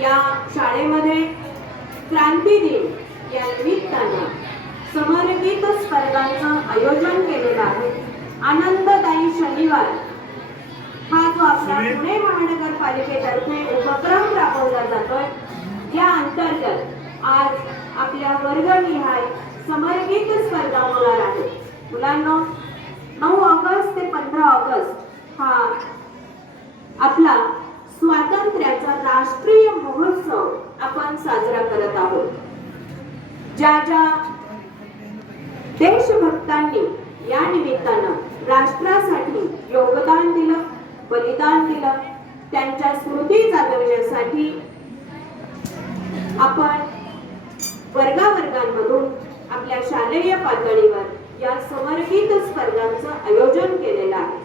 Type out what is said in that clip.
या शाळेमध्ये क्रांती दिन या निमित्तानं समरगीत स्पर्धांचं आयोजन केलेलं आहे. आनंददायी शनिवार. हा जो आपला पुणे महानगरपालिकेतर्फे उपक्रम राबवला जातोय या अंतर्गत आज आपल्या वर्गनिहाय समरगीत स्पर्धा होणार आहे. मुलांना आपण साजरा करत आहोत. ज्या ज्या देशभक्तांनी या निमित्तानं राष्ट्रासाठी योगदान दिलं बलिदान दिलं त्यांच्या स्मृती जागविण्यासाठी आपण वर्गावर्गांमधून आपल्या शालेय पातळीवर या समर्पित स्पर्धांचं आयोजन केलेलं आहे.